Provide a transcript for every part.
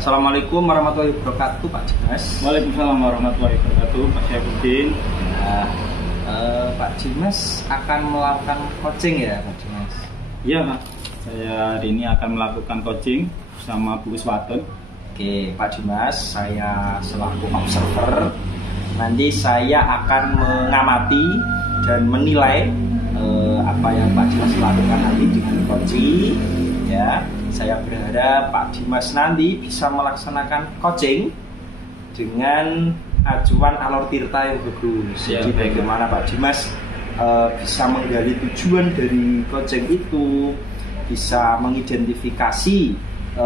Assalamualaikum warahmatullahi wabarakatuh, Pak Dimas. Waalaikumsalam warahmatullahi wabarakatuh, Pak Syaifuddin. Nah, Pak Dimas akan melakukan coaching ya, Pak Dimas? Iya, Pak. Saya hari ini akan melakukan coaching bersama Bu Iswatun. Oke, Pak Dimas, saya selaku observer. Nanti saya akan mengamati dan menilai apa yang Pak Dimas lakukan nanti dengan coaching. Ya, saya berharap Pak Dimas nanti bisa melaksanakan coaching dengan acuan alur tirta yang bagus. Ya, jadi bagaimana Pak Dimas bisa menggali tujuan dari coaching itu, bisa mengidentifikasi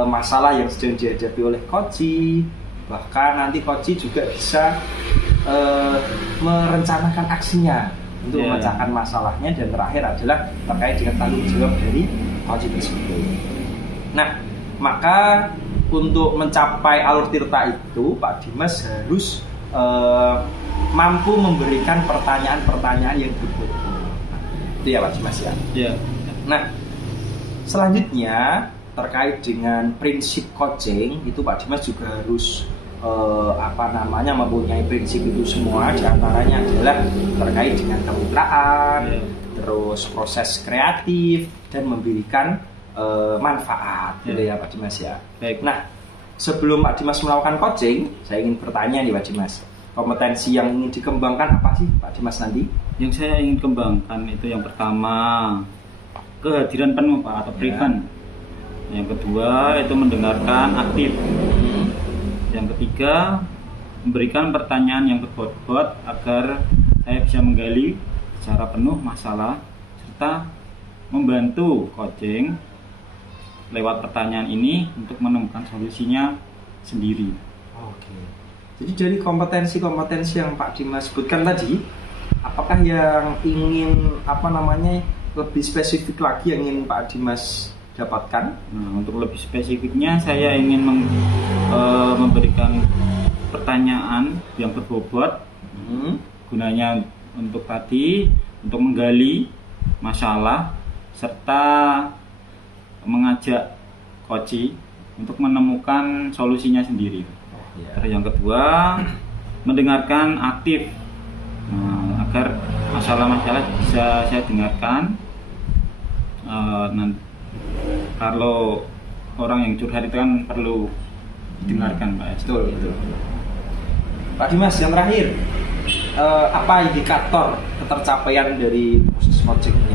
masalah yang sedang dihadapi oleh coach, bahkan nanti coach juga bisa merencanakan aksinya untuk memecahkan masalahnya, dan terakhir adalah terkait dengan tanggung jawab dari coach tersebut. Nah, maka untuk mencapai alur tirta itu Pak Dimas harus mampu memberikan pertanyaan-pertanyaan yang berbobot. Itu ya Pak Dimas ya. Ya. Nah, selanjutnya terkait dengan prinsip coaching itu Pak Dimas juga harus mempunyai prinsip itu semua. Di antaranya adalah terkait dengan kemitraan, terus proses kreatif dan memberikan manfaat, gitu ya Pak Dimas ya. Baik. Nah, sebelum Pak Dimas melakukan coaching, saya ingin bertanya nih Pak Dimas, kompetensi yang ingin dikembangkan apa sih Pak Dimas nanti? Yang saya ingin kembangkan itu yang pertama, kehadiran penuh Pak atau prevent. Yang kedua itu mendengarkan aktif. Yang ketiga, memberikan pertanyaan yang berbobot agar saya bisa menggali secara penuh masalah, serta membantu coaching lewat pertanyaan ini untuk menemukan solusinya sendiri. Oke. Jadi dari kompetensi-kompetensi yang Pak Dimas sebutkan tadi, apakah yang ingin lebih spesifik lagi yang ingin Pak Dimas dapatkan? Nah, untuk lebih spesifiknya saya ingin memberikan pertanyaan yang berbobot, gunanya untuk menggali masalah serta mengajak coach untuk menemukan solusinya sendiri. Terus yang kedua, mendengarkan aktif, agar masalah-masalah bisa saya dengarkan. Kalau orang yang curhat itu kan perlu didengarkan, Pak. Betul. Pak Dimas, yang terakhir, apa indikator ketercapaian dari proses coaching ini?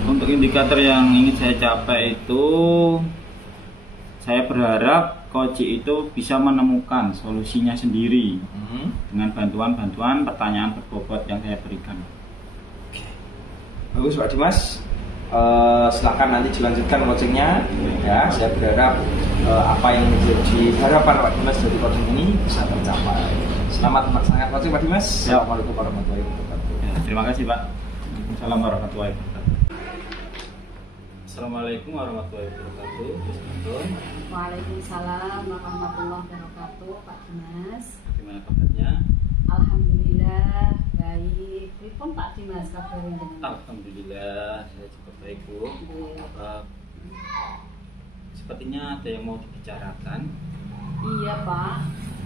Untuk indikator yang ingin saya capai itu, saya berharap coach itu bisa menemukan solusinya sendiri dengan bantuan pertanyaan berbobot yang saya berikan. Bagus Pak Dimas. Silahkan nanti dilanjutkan coachingnya. Ya, saya berharap apa yang menjadi harapan Pak Dimas dari coaching ini bisa tercapai. Selamat melaksanakan coaching Pak Dimas. Assalamualaikum warahmatullahi wabarakatuh. Ya, terima kasih Pak. Waalaikumsalam warahmatullahi wabarakatuh. Assalamualaikum warahmatullahi wabarakatuh. Waalaikumsalam warahmatullahi wabarakatuh, Pak Dimas. Gimana kabarnya? Alhamdulillah baik. Pripun Pak Dimas kabarnya? Alhamdulillah saya cukup baik Bu. Sepertinya ada yang mau dibicarakan. Iya Pak,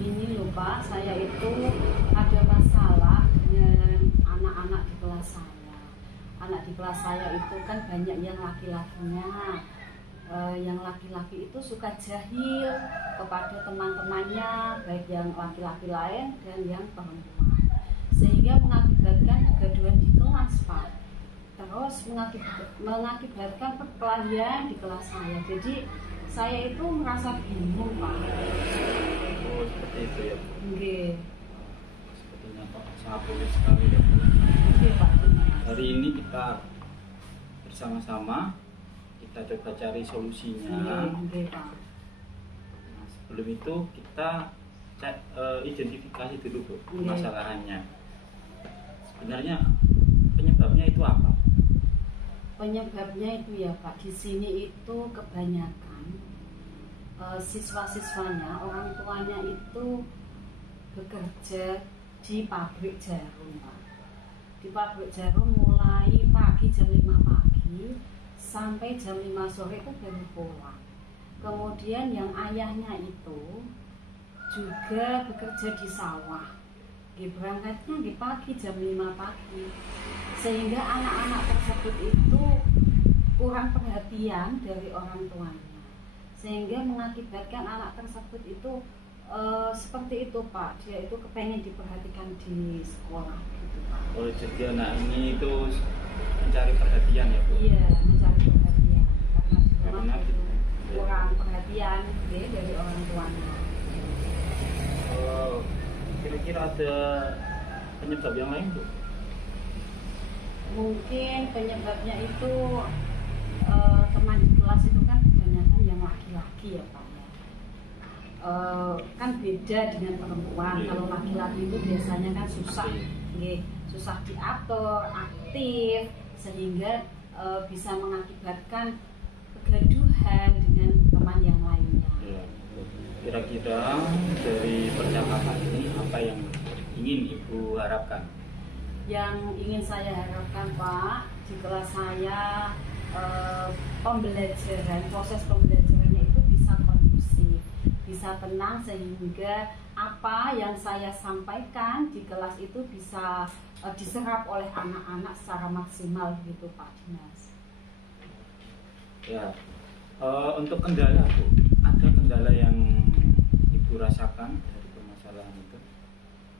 ini loh Pak, saya itu ada masalah dengan anak-anak di kelas saya. Anak di kelas saya itu kan banyak yang laki-lakinya. Yang laki-laki itu suka jahil kepada teman-temannya, baik yang laki-laki lain dan yang perempuan, sehingga mengakibatkan kegaduhan di kelas Pak. Terus mengakibatkan perkelahian di kelas saya. Jadi saya itu merasa bingung Pak. Oh, seperti itu ya. Nggih. Sepertinya kok sangat sulit sekali ya. Nggih Pak. Hari ini kita bersama-sama kita coba cari solusinya. Nggih Pak. Nah, sebelum itu kita identifikasi dulu Bu permasalahannya. Sebenarnya penyebabnya itu apa? Penyebabnya itu ya Pak, di sini itu kebanyakan siswa-siswanya, orang tuanya itu bekerja di pabrik jarum Pak. Di pabrik jarum mulai pagi jam 5 pagi sampai jam 5 sore itu baru pulang. Kemudian yang ayahnya itu juga bekerja di sawah. Berangkatnya di pagi jam 5 pagi. Sehingga anak-anak tersebut itu kurang perhatian dari orang tuanya. Sehingga mengakibatkan anak tersebut itu seperti itu Pak. Dia itu kepengen diperhatikan di sekolah gitu Pak. Oh, jadi anak ini itu mencari perhatian ya Bu? Iya, mencari perhatian. Karena di rumah Karena itu kurang perhatian dari orang tuanya. Kira-kira ada penyebab yang lain Bu? Mungkin penyebabnya itu teman di kelas itu kan kebanyakan yang laki-laki ya Pak ya. Kan beda dengan perempuan. Kalau laki-laki itu biasanya kan susah, susah diatur, aktif, sehingga bisa mengakibatkan kegaduhan dengan teman yang lainnya. Ya. Kira-kira dari percakapan ini apa yang ingin Ibu harapkan? Yang ingin saya harapkan Pak, di kelas saya proses pembelajarannya itu bisa kondusif, bisa tenang, sehingga apa yang saya sampaikan di kelas itu bisa diserap oleh anak-anak secara maksimal gitu Pak Dimas. Ya, untuk kendala Bu, ada kendala yang Ibu rasakan dari permasalahan itu?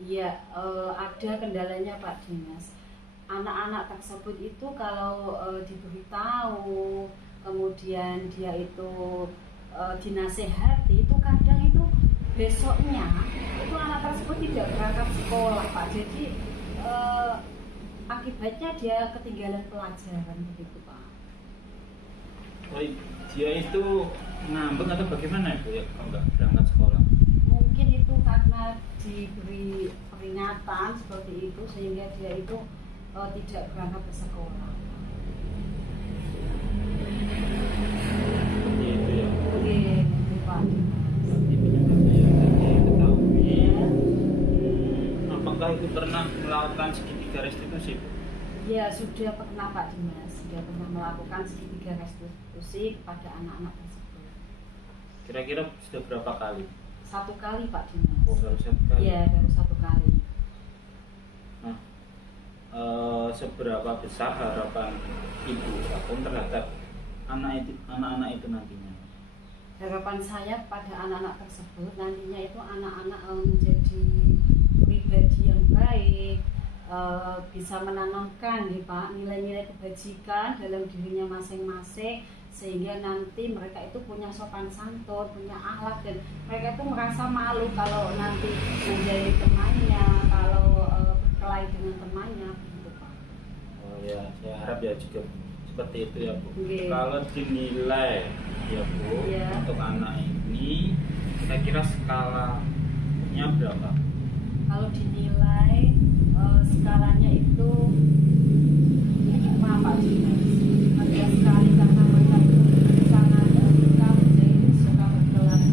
Iya, ada kendalanya Pak Dimas. Anak-anak tersebut itu kalau diberitahu, kemudian dia itu dinasehati, itu kadang itu besoknya itu anak tersebut tidak berangkat sekolah Pak. Jadi akibatnya dia ketinggalan pelajaran begitu Pak. Oh, dia itu ngambek atau bagaimana Bu ya kalau nggak berangkat sekolah? Mungkin itu karena diberi peringatan seperti itu sehingga dia itu tidak berangkat ke sekolah. Seperti itu ya. Oke, itu Pak. Berarti penyebabnya yang tadi diketahui. Apakah itu pernah melakukan segitiga restitusi Bu? Ya, sudah pernah Pak Dimas, sudah pernah melakukan segitiga restitusi kepada anak-anak tersebut. Kira-kira sudah berapa kali? 1 kali Pak Dimas. Oh, baru 1 kali? Iya, baru 1 kali. Nah, seberapa besar harapan Ibu terhadap anak-anak itu nantinya? Harapan saya pada anak-anak tersebut nantinya itu anak-anak menjadi pribadi yang baik, bisa menanamkan nih Pak nilai-nilai kebajikan dalam dirinya masing-masing, sehingga nanti mereka itu punya sopan santun, punya akhlak, dan mereka itu merasa malu kalau nanti menjadi temannya, kalau berkelahi dengan temannya gitu Pak. Oh ya, saya harap ya juga seperti itu ya Bu. Okay. Kalau dinilai ya Bu, untuk anak ini kira-kira skalanya berapa? Kalau dinilai skalanya itu 5 Pak Dimas. Ada sekali karena mereka itu sangat suka menjahit, suka berkelahi.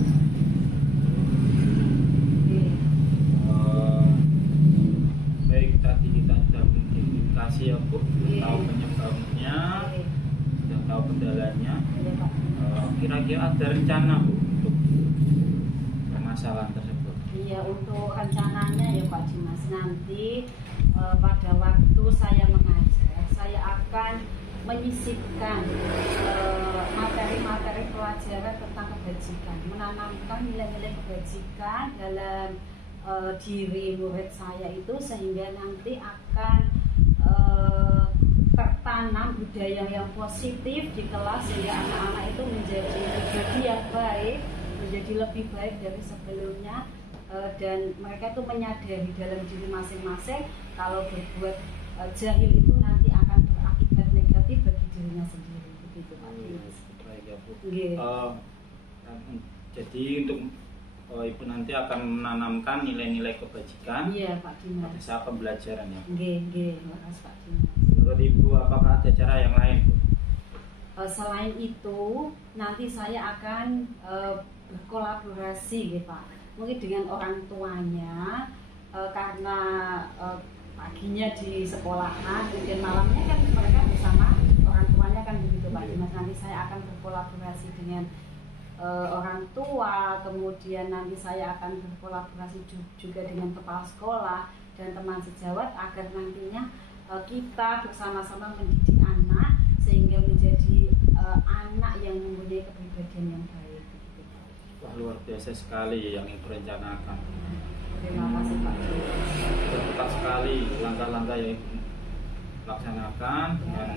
Baik, tadi kita sudah mengidentifikasi ya Bu, tahu penyebabnya, sudah tahu kendalanya. Kira-kira ada rencana Bu untuk permasalahan tersebut? Iya, untuk rencananya ya Pak Dimas, nanti pada waktu saya mengajar, saya akan menyisipkan materi-materi pelajaran tentang kebajikan, menanamkan nilai-nilai kebajikan dalam diri murid saya itu, sehingga nanti akan tertanam budaya yang positif di kelas, sehingga anak-anak itu menjadi pribadi yang baik, menjadi lebih baik dari sebelumnya, dan mereka itu menyadari dalam diri masing-masing kalau berbuat jahil itu nanti akan berakibat negatif bagi dirinya sendiri begitu Pak. Baik ya Bu. Jadi untuk Ibu nanti akan menanamkan nilai-nilai kebajikan Pak Dimas pada saat pembelajaran ya. Makasih Pak Dimas. Menurut Ibu apakah ada cara yang lain Bu? Selain itu nanti saya akan berkolaborasi Pak, mungkin dengan orang tuanya, karena paginya di sekolahan, kemudian malamnya kan mereka bersama orang tuanya kan begitu Pak Dimas. Nanti saya akan berkolaborasi dengan orang tua, kemudian nanti saya akan berkolaborasi juga dengan kepala sekolah dan teman sejawat agar nantinya kita bersama-sama mendidik anak sehingga menjadi anak yang mempunyai kepribadian yang baik. Wah, luar biasa sekali yang ibu rencanakan. Terima kasih Pak. Tepat sekali langkah-langkah yang ibu laksanakan dengan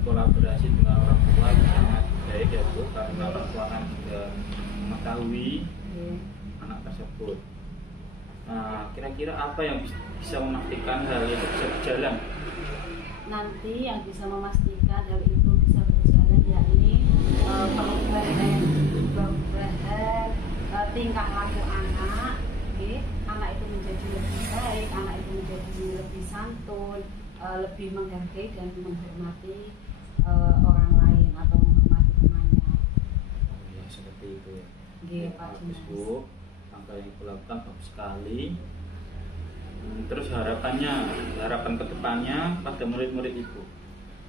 kolaborasi dengan orang tua sangat baik ya Bu, karena orang tua kan juga mengetahui anak tersebut. Nah, kira-kira apa yang bisa memastikan hal itu bisa berjalan? Nanti yang bisa memastikan hal itu bisa berjalan yakni perubahan tingkah laku anak, anak itu menjadi lebih baik, anak itu menjadi lebih santun, lebih menghargai dan menghormati orang lain atau menghormati temannya. Ya, seperti itu ya. Pak Bagus Bu, langkah yang dilakukan bagus sekali. Terus harapan kedepannya pada murid-murid Ibu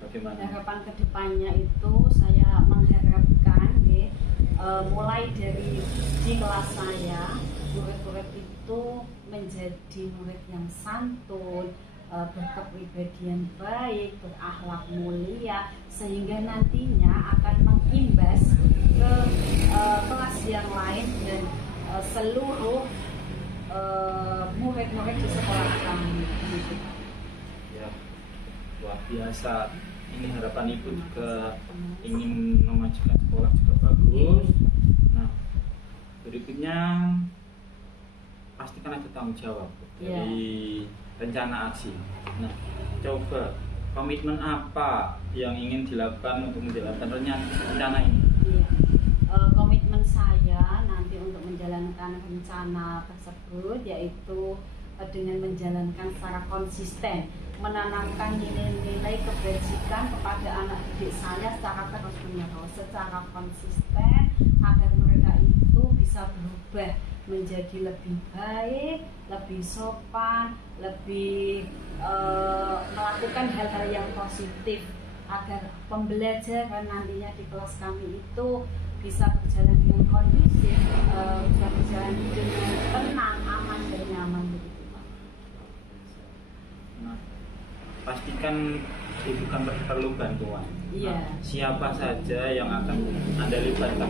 bagaimana? Harapan kedepannya itu saya mengharapkan mulai dari di kelas saya murid-murid itu menjadi murid yang santun, berkepribadian baik, berakhlak mulia, sehingga nantinya akan mengimbas ke kelas yang lain dan seluruh murid-murid di sekolah kami. Ya, luar biasa. Ini harapan Ibu juga ingin memajukan sekolah juga bagus. Nah, berikutnya pastikan ada tanggung jawab dari rencana aksi. Nah, coba komitmen apa yang ingin dilakukan untuk menjalankan rencana ini? Komitmen saya nanti untuk menjalankan rencana tersebut yaitu dengan menjalankan secara konsisten, menanamkan nilai-nilai kebajikan kepada anak didik saya secara terus-menerus, secara konsisten agar mereka itu bisa berubah menjadi lebih baik, lebih sopan, lebih melakukan hal-hal yang positif agar pembelajaran nantinya di kelas kami itu bisa berjalan dengan kondusif, bisa berjalan dengan tenang, aman dan nyaman begitu Pak. Nah, pastikan Ibu kan perlu bantuan. Iya. Nah, siapa saja yang akan Anda libatkan?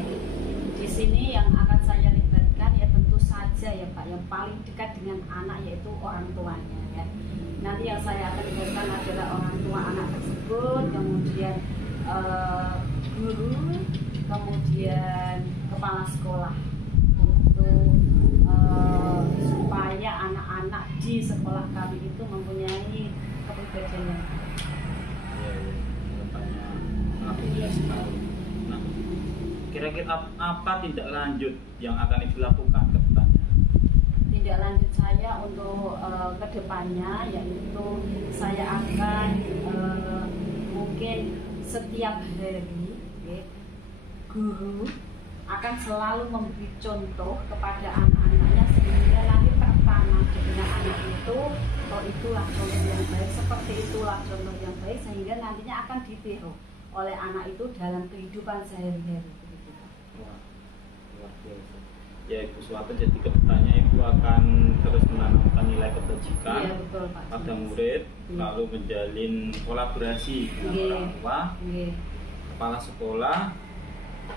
Di sini yang akan saya libatkan ya tentu saja ya Pak, yang paling dekat dengan anak yaitu orang tuanya ya. Nanti yang saya akan libatkan adalah orang tua anak tersebut, kemudian guru, kemudian kepala sekolah untuk supaya anak-anak di sekolah kami itu mempunyai kepribadian yang baik. Ya, harapannya sangat mulia sekali. Nah, kira-kira apa tindak lanjut yang akan Ibu lakukan ke depannya? Tindak lanjut saya untuk kedepannya yaitu saya akan mungkin setiap hari guru akan selalu memberi contoh kepada anak-anaknya sehingga nanti pertama dengan anak itu itulah contoh yang baik, seperti itulah contoh yang baik sehingga nantinya akan ditiru oleh anak itu dalam kehidupan sehari-hari. Wah, luar biasa. Ya Ibu suatu jadi kedepannya Ibu akan terus menanamkan nilai kebajikan pada murid, lalu menjalin kolaborasi dengan orang tua, kepala sekolah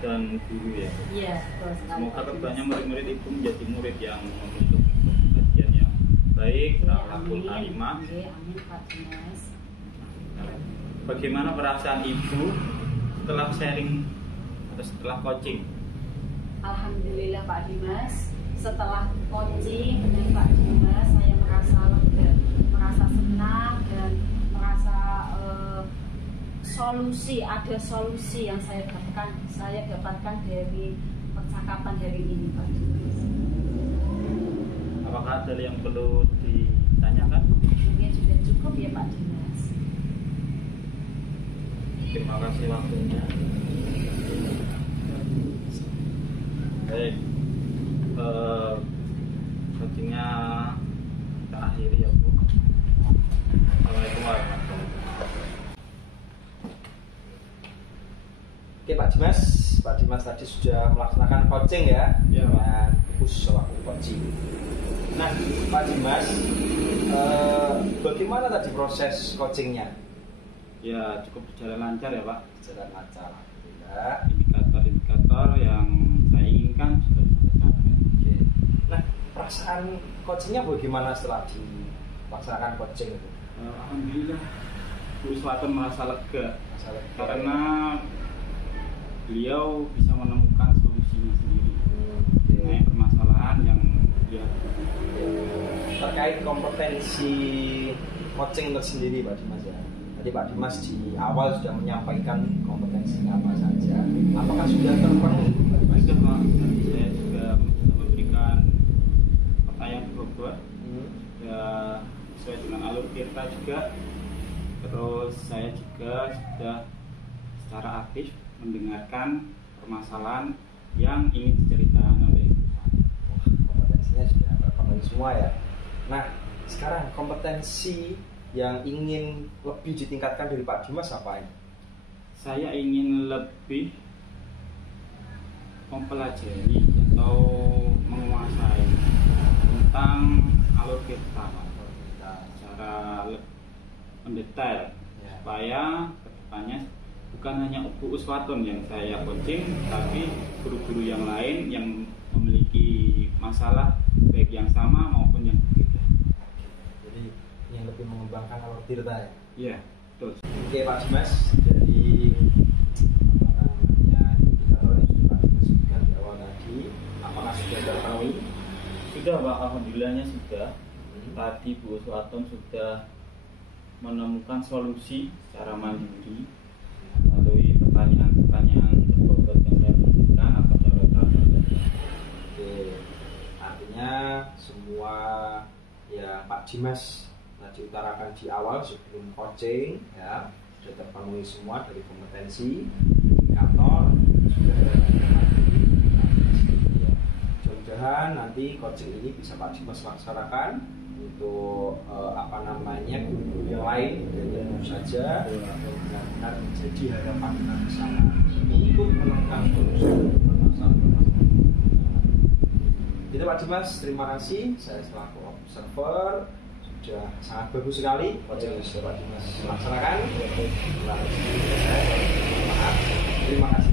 dan guru ya. Iya, betul sekali. Semoga kedepannya murid-murid Ibu menjadi murid yang membentuk kepribadian yang baik, akhlakul karimah. Amin Pak Dimas. Bagaimana perasaan Ibu setelah sharing atau setelah coaching? Alhamdulillah Pak Dimas, setelah coaching dengan Pak Dimas saya merasa lega, merasa senang dan merasa ada solusi yang saya dapatkan dari percakapan hari ini Pak Dimas. Apakah ada yang perlu ditanyakan? Mungkin sudah cukup ya Pak Dimas. Terima kasih waktunya. Baik, coachingnya kita akhiri ya Bu. Assalamualaikum warahmatullahi wabarakatuh. Oke Pak Dimas, Pak Dimas tadi sudah melaksanakan coaching ya, Ya, dengan Pus selaku coaching. Nah, Pak Dimas, bagaimana tadi proses coachingnya? Ya cukup berjalan lancar ya Pak. Jalan lancar, alhamdulillah. Indikator-indikator yang saya inginkan sudah tercapai. Oke. Nah, perasaan coachingnya bagaimana setelah dilaksanakan coaching itu? Alhamdulillah, Bu Selatan merasa lega Masalah karena beliau bisa menemukan solusinya sendiri mengenai permasalahan yang dia terkait kompetensi coaching itu sendiri Pak Dimas ya. Tadi Pak Dimas di awal sudah menyampaikan kompetensinya apa saja. Apakah sudah terpenuhi Pak Dimas? sudah Pak. Tadi saya juga memberikan pertanyaan bobot ya sesuai dengan alur kita juga. Terus saya juga sudah secara aktif mendengarkan permasalahan yang ingin diceritakan oleh Kompetensinya sudah terpenuhi semua ya. Nah, sekarang kompetensi yang ingin lebih ditingkatkan dari Pak Dimas apa ini? saya ingin lebih mempelajari atau menguasai tentang alur kita secara mendetail Ya. supaya kedepannya bukan hanya Bu Uswatun yang saya coaching, tapi guru-guru yang lain yang memiliki masalah baik yang sama maupun yang berbeda. Jadi yang lebih mengembangkan alur tirta ya. Iya, betul. Oke Pak Dimas, jadi apa namanya indikator yang sudah Pak Dimas sebutkan di awal tadi, apakah sudah terpenuhi? Sudah Pak, alhamdulillahnya sudah. Tadi Bu Uswatun sudah menemukan solusi secara mandiri melalui pertanyaan-pertanyaan berbobot yang saya berikan atau saya utarakan. Oke, artinya semua ya Pak Dimas tadi utarakan di awal sebelum coaching ya sudah terpenuhi semua dari kompetensi, indikator sudah terpenuhi. Mudah-mudahan nanti coaching ini bisa Pak Dimas laksanakan untuk apa namanya guru-guru yang lain dan tentu saja benar-benar menjadi harapan kita bersama untuk melengkapi permasalahan. Itu Pak Dimas, terima kasih. Saya selaku observer sudah sangat bagus sekali coaching yang sudah Pak Dimas laksanakan. Terima kasih.